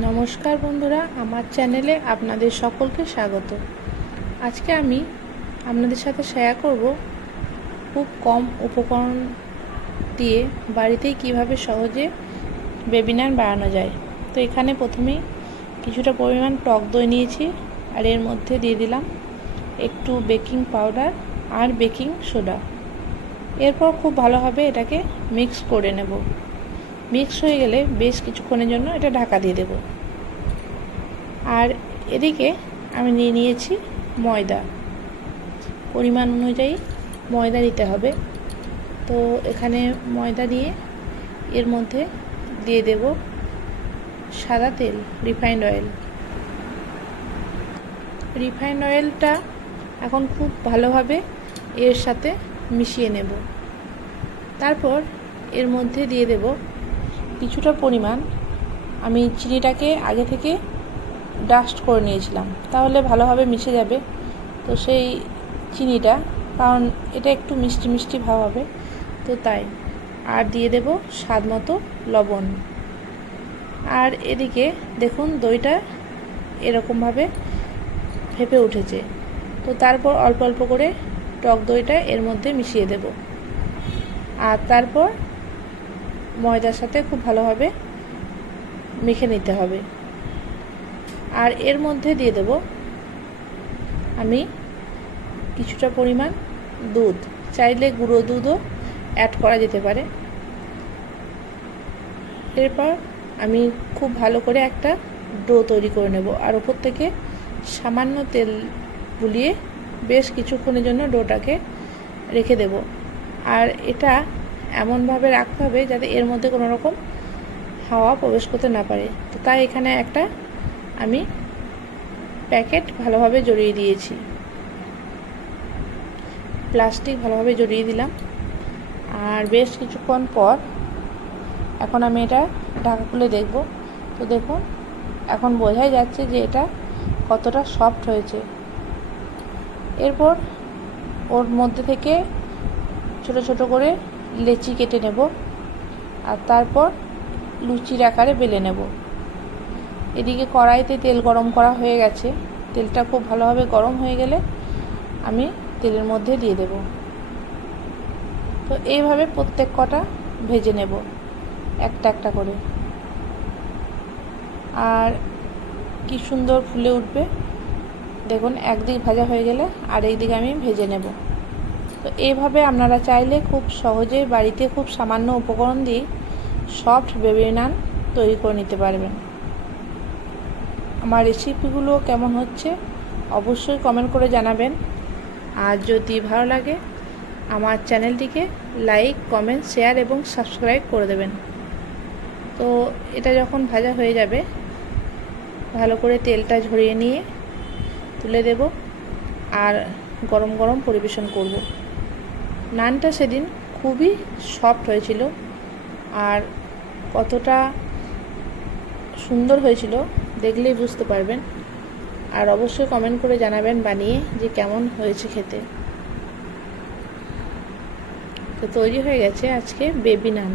নমস্কার বন্ধুরা, আমার চ্যানেলে আপনাদের সকলকে স্বাগত। আজকে আমি আপনাদের সাথে শেয়ার করব খুব কম উপকরণ দিয়ে বাড়িতেই কিভাবে সহজে বেবি নান বানানো যায়। তো এখানে প্রথমেই কিছুটা পরিমাণ টক দই নিয়েছি, আর এর মধ্যে দিয়ে দিলাম একটু বেকিং পাউডার আর বেকিং সোডা। এরপর খুব ভালোভাবে এটাকে মিক্স করে নেব। মিক্স হয়ে গেলে বেশ কিছুক্ষণের জন্য এটা ঢাকা দিয়ে দেব। আর এদিকে আমি নিয়েছি ময়দা। পরিমাণ অনুযায়ী ময়দা দিতে হবে। তো এখানে ময়দা দিয়ে এর মধ্যে দিয়ে দেব সাদা তেল, রিফাইন্ড অয়েল। রিফাইন্ড অয়েলটা এখন খুব ভালোভাবে এর সাথে মিশিয়ে নেব। তারপর এর মধ্যে দিয়ে দেব কিছুটা পরিমাণ, আমি চিনিটাকে আগে থেকে ডাস্ট করে নিয়েছিলাম, তাহলে ভালোভাবে মিশে যাবে। তো সেই চিনিটা, কারণ এটা একটু মিষ্টি মিষ্টি ভাব হবে, তো তাই। আর দিয়ে দেব স্বাদ মতো লবণ। আর এদিকে দেখুন দইটা এরকমভাবে ফেপে উঠেছে। তো তারপর অল্প অল্প করে টক দইটা এর মধ্যে মিশিয়ে দেব। আর তারপর ময়দার সাথে খুব ভালোভাবে মেখে নিতে হবে। আর এর মধ্যে দিয়ে দেব আমি কিছুটা পরিমাণ দুধ, চাইলে গুঁড়ো দুধও অ্যাড করা যেতে পারে। এরপর আমি খুব ভালো করে একটা ডো তৈরি করে নেব, আর ওপর থেকে সামান্য তেল বুলিয়ে বেশ কিছুক্ষণের জন্য ডোটাকে রেখে দেব। আর এটা এমনভাবে রাখতে হবে যাতে এর মধ্যে কোনো রকম হাওয়া প্রবেশ করতে না পারে। তো তাই এখানে একটা আমি প্যাকেট ভালোভাবে জড়িয়ে দিয়েছি, প্লাস্টিক ভালোভাবে জড়িয়ে দিলাম। আর বেশ কিছুক্ষণ পর এখন আমি এটা ঢাকা খুলে দেখব। তো দেখুন, এখন বোঝাই যাচ্ছে যে এটা কতটা সফট হয়েছে। এরপর ওর মধ্যে থেকে ছোট ছোট করে লেচি কেটে নেব, আর তারপর লুচির আকারে বেলে নেব। এদিকে কড়াইতে তেল গরম করা হয়ে গেছে। তেলটা খুব ভালোভাবে গরম হয়ে গেলে আমি তেলের মধ্যে দিয়ে দেব। তো এইভাবে প্রত্যেক কটা ভেজে নেব একটা একটা করে। আর কি সুন্দর ফুলে উঠবে দেখুন, একদিক ভাজা হয়ে গেলে আর একদিকে আমি ভেজে নেব। তো এইভাবে আপনারা চাইলে খুব সহজে বাড়িতে খুব সামান্য উপকরণ দিয়ে সফট বেবি নান তৈরি করে নিতে পারবেন। আমার রেসিপিগুলো কেমন হচ্ছে অবশ্যই কমেন্ট করে জানাবেন। আর যদি ভালো লাগে আমার চ্যানেলটিকে লাইক, কমেন্ট, শেয়ার এবং সাবস্ক্রাইব করে দেবেন। তো এটা যখন ভাজা হয়ে যাবে, ভালো করে তেলটা ঝরিয়ে নিয়ে তুলে দেব, আর গরম গরম পরিবেশন করব। নানটা সেদিন খুবই সফট হয়েছিল, আর কতটা সুন্দর হয়েছিল দেখলেই বুঝতে পারবেন। আর অবশ্যই কমেন্ট করে জানাবেন বানিয়ে যে কেমন হয়েছে খেতে। তো তৈরি হয়ে গেছে আজকে বেবি নান।